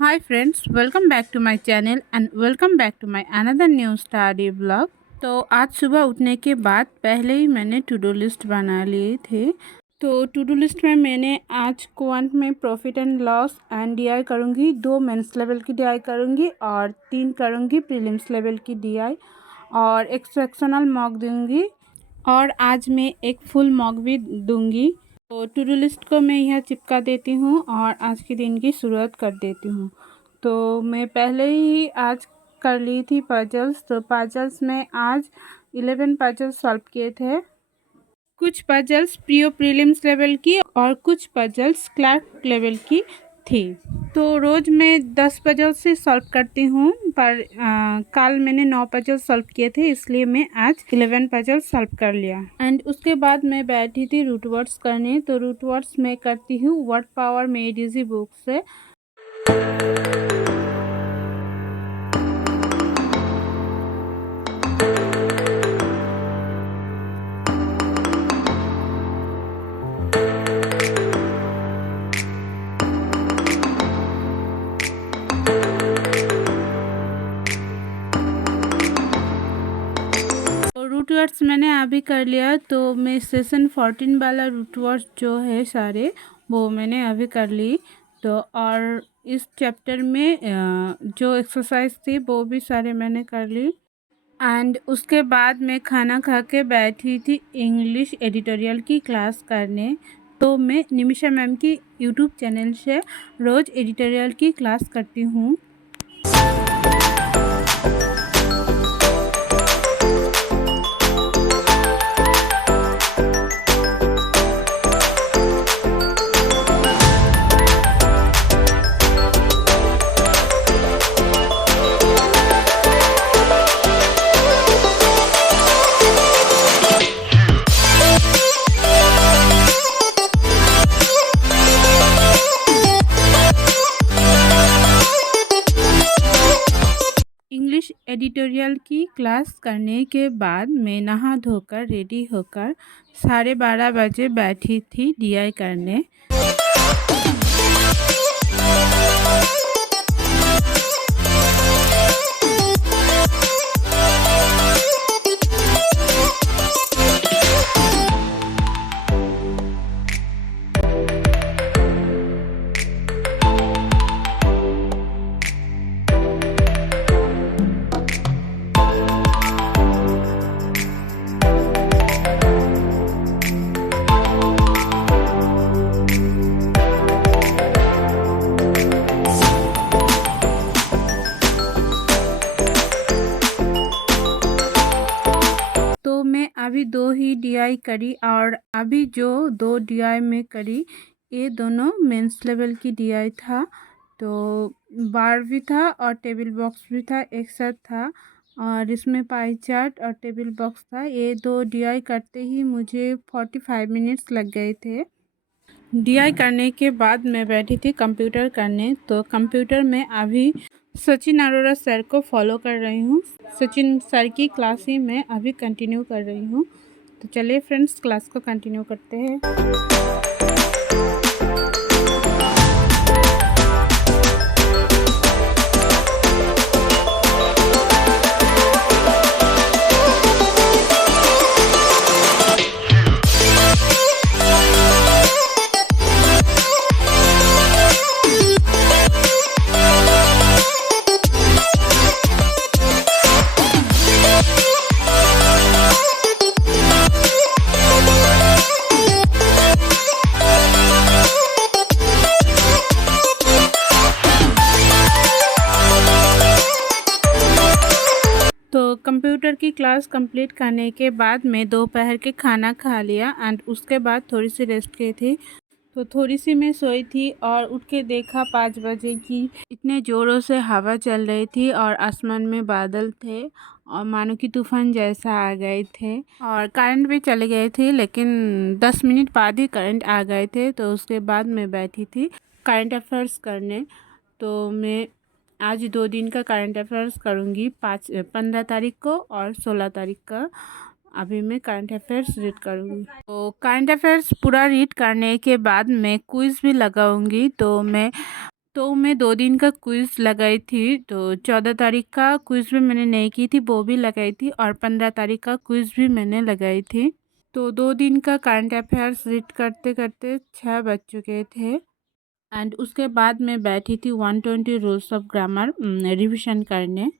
Hi friends, welcome back to my channel and welcome back to my another new study vlog। तो आज सुबह उठने के बाद पहले ही मैंने टू डू लिस्ट बना लिए थे। तो टू डू लिस्ट में मैंने आज क्वांट में profit and loss and DI करूँगी, 2 मेंस लेवल की डीआई करूँगी और 3 करूँगी प्रीलिम्स लेवल की डीआई और एक सेक्शनल मॉक दूँगी और आज मैं एक फुल मॉक भी दूँगी। तो टू डू लिस्ट को मैं यहाँ चिपका देती हूँ और आज के दिन की शुरुआत कर देती हूँ। तो मैं पहले ही आज कर ली थी पजल्स। तो पजल्स में आज 11 पजल्स सॉल्व किए थे। कुछ पजल्स प्रियो प्रीलिम्स लेवल की और कुछ पजल्स क्लर्क लेवल की थी। तो रोज़ मैं 10 पजल से सॉल्व करती हूँ, पर कल मैंने 9 पजल सॉल्व किए थे, इसलिए मैं आज 11 पजल सॉल्व कर लिया। एंड उसके बाद मैं बैठी थी रूट वर्ड्स करने। तो रूट वर्ड्स मैं करती हूँ word power made easy book से। रूट वर्ड्स मैंने अभी कर लिया। तो मैं सेशन 14 वाला रूट वर्ड्स जो है सारे वो मैंने अभी कर ली। तो और इस चैप्टर में जो एक्सरसाइज थी वो भी सारे मैंने कर ली। एंड उसके बाद मैं खाना खा के बैठी थी इंग्लिश एडिटोरियल की क्लास करने। तो मैं निमिषा मैम की यूट्यूब चैनल से रोज़ एडिटोरियल की क्लास करती हूँ। इंग्लिश एडिटोरियल की क्लास करने के बाद मैं नहा धोकर रेडी होकर 12:30 बजे बैठी थी डीआई करने। तो मैं अभी 2 ही डीआई करी और अभी जो 2 डीआई में करी ये दोनों मेंस लेवल की डीआई था। तो बार भी था और टेबल बॉक्स भी था, एक साथ था और इसमें पाई चार्ट और टेबल बॉक्स था। ये 2 डीआई करते ही मुझे 45 मिनट्स लग गए थे। डीआई करने के बाद मैं बैठी थी कंप्यूटर करने। तो कंप्यूटर में अभी सचिन अरोड़ा सर को फॉलो कर रही हूँ। सचिन सर की क्लास ही मैं अभी कंटिन्यू कर रही हूँ। तो चलिए फ्रेंड्स क्लास को कंटिन्यू करते हैं। तो कंप्यूटर की क्लास कंप्लीट करने के बाद मैं दोपहर के खाना खा लिया एंड उसके बाद थोड़ी सी रेस्ट की थी। तो थोड़ी सी मैं सोई थी और उठ के देखा 5 बजे की इतने ज़ोरों से हवा चल रही थी और आसमान में बादल थे और मानो कि तूफान जैसा आ गए थे और करंट भी चले गए थे, लेकिन 10 मिनट बाद ही करंट आ गए थे। तो उसके बाद मैं बैठी थी करंट अफेयर्स करने। तो मैं आज 2 दिन का करंट अफेयर्स करूँगी, 15 तारीख को और 16 तारीख का। अभी मैं करंट अफेयर्स रीड करूँगी। तो करंट अफेयर्स पूरा रीड करने के बाद मैं क्विज़ भी लगाऊंगी। तो मैं तो मैं 2 दिन का क्विज़ लगाई थी, तो 14 तारीख का क्विज़ भी मैंने नहीं की थी, वो भी लगाई थी, और 15 तारीख का क्विज़ भी मैंने लगाई थी। तो 2 दिन का करंट अफेयर्स रीड करते-करते 6 बज चुके थे, एंड उसके बाद मैं बैठी थी 120 रूल्स ऑफ ग्रामर रिविज़न करने।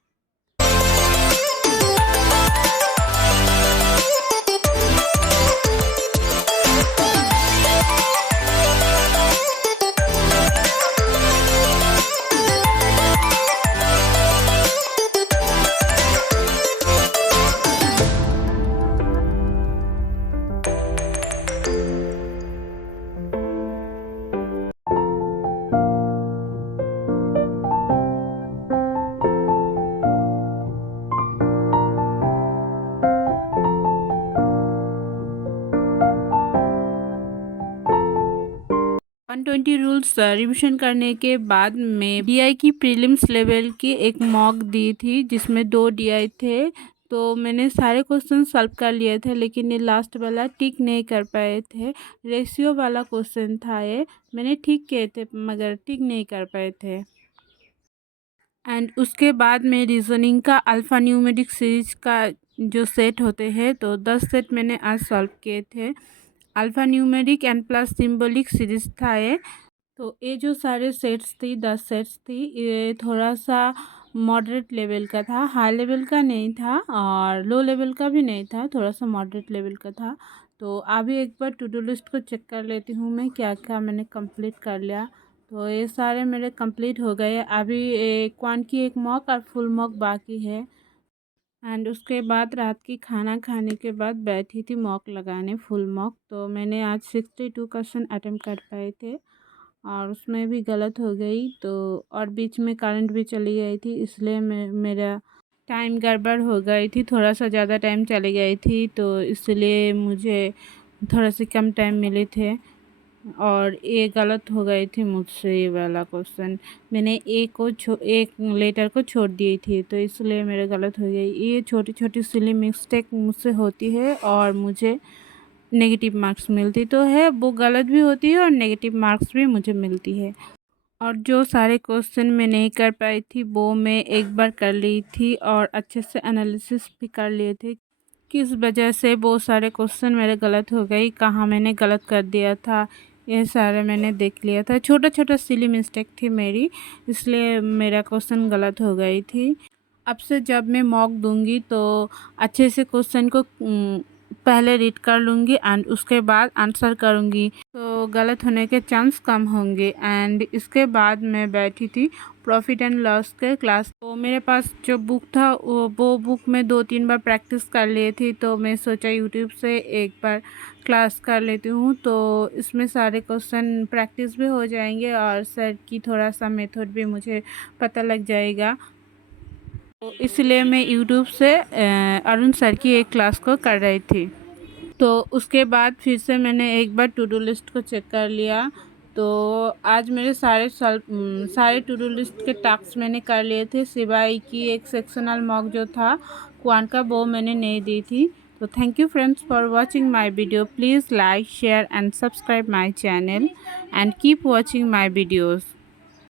120 रूल्स रिविज़न करने के बाद मैं डीआई की प्रीलिम्स लेवल की एक मॉक दी थी, जिसमें 2 डीआई थे। तो मैंने सारे क्वेश्चन सॉल्व कर लिए थे, लेकिन ये लास्ट वाला टिक नहीं कर पाए थे। रेशियो वाला क्वेश्चन था ये, मैंने ठीक किए थे मगर टिक नहीं कर पाए थे। एंड उसके बाद में रीजनिंग का अल्फ़ा न्यूमेरिक सीरीज का जो सेट होते हैं, तो 10 सेट मैंने आज सॉल्व किए थे। Alpha numeric and plus symbolic series था ये। तो ये जो सारे सेट्स थी 10 सेट्स थी, ये थोड़ा सा मॉडरेट लेवल का था, हाई लेवल का नहीं था और लो लेवल का भी नहीं था, थोड़ा सा मॉडरेट लेवल का था। तो अभी एक बार टू डू लिस्ट को चेक कर लेती हूँ मैं क्या क्या मैंने कंप्लीट कर लिया। तो ये सारे मेरे कंप्लीट हो गए। अभी क्वांट की एक मॉक और फुल मॉक बाकी है। एंड उसके बाद रात की खाना खाने के बाद बैठी थी मॉक लगाने, फुल मॉक। तो मैंने आज 62 क्वेश्चन अटेम्प्ट कर पाए थे और उसमें भी गलत हो गई। तो और बीच में करंट भी चली गई थी, इसलिए मेरा टाइम गड़बड़ हो गई थी, थोड़ा सा ज़्यादा टाइम चली गई थी, तो इसलिए मुझे थोड़ा से कम टाइम मिले थे और ये गलत हो गई थी मुझसे। ये वाला क्वेश्चन मैंने एक लेटर को छोड़ दी थी, तो इसलिए मेरे गलत हो गई। ये छोटी छोटी सिली मिस्टेक मुझसे होती है और मुझे नेगेटिव मार्क्स मिलती तो है, वो गलत भी होती है और नेगेटिव मार्क्स भी मुझे मिलती है। और जो सारे क्वेश्चन मैं नहीं कर पाई थी वो मैं एक बार कर ली थी और अच्छे से एनालिसिस भी कर लिए थे, किस वजह से वो सारे क्वेश्चन मेरे गलत हो गई, कहाँ मैंने गलत कर दिया था, ये सारे मैंने देख लिया था। छोटा छोटा सिली मिस्टेक थी मेरी, इसलिए मेरा क्वेश्चन गलत हो गई थी। अब से जब मैं मॉक दूंगी तो अच्छे से क्वेश्चन को पहले रीड कर लूँगी एंड उसके बाद आंसर करूँगी, तो गलत होने के चांस कम होंगे। एंड इसके बाद मैं बैठी थी प्रॉफिट एंड लॉस के क्लास। तो मेरे पास जो बुक था वो बुक में 2-3 बार प्रैक्टिस कर ली थी, तो मैं सोचा यूट्यूब से एक बार क्लास कर लेती हूँ, तो इसमें सारे क्वेश्चन प्रैक्टिस भी हो जाएंगे और सर की थोड़ा सा मेथड भी मुझे पता लग जाएगा। तो इसलिए मैं यूट्यूब से अरुण सर की एक क्लास को कर रही थी। तो उसके बाद फिर से मैंने एक बार टू डू लिस्ट को चेक कर लिया। तो आज मेरे सारे टू डू लिस्ट के टास्क मैंने कर लिए थे, सिवाय की एक सेक्शनल मॉक जो था क्वांट का, वो मैंने नहीं दी थी। तो thank you friends for watching my video. Please like share and subscribe my channel and keep watching my videos.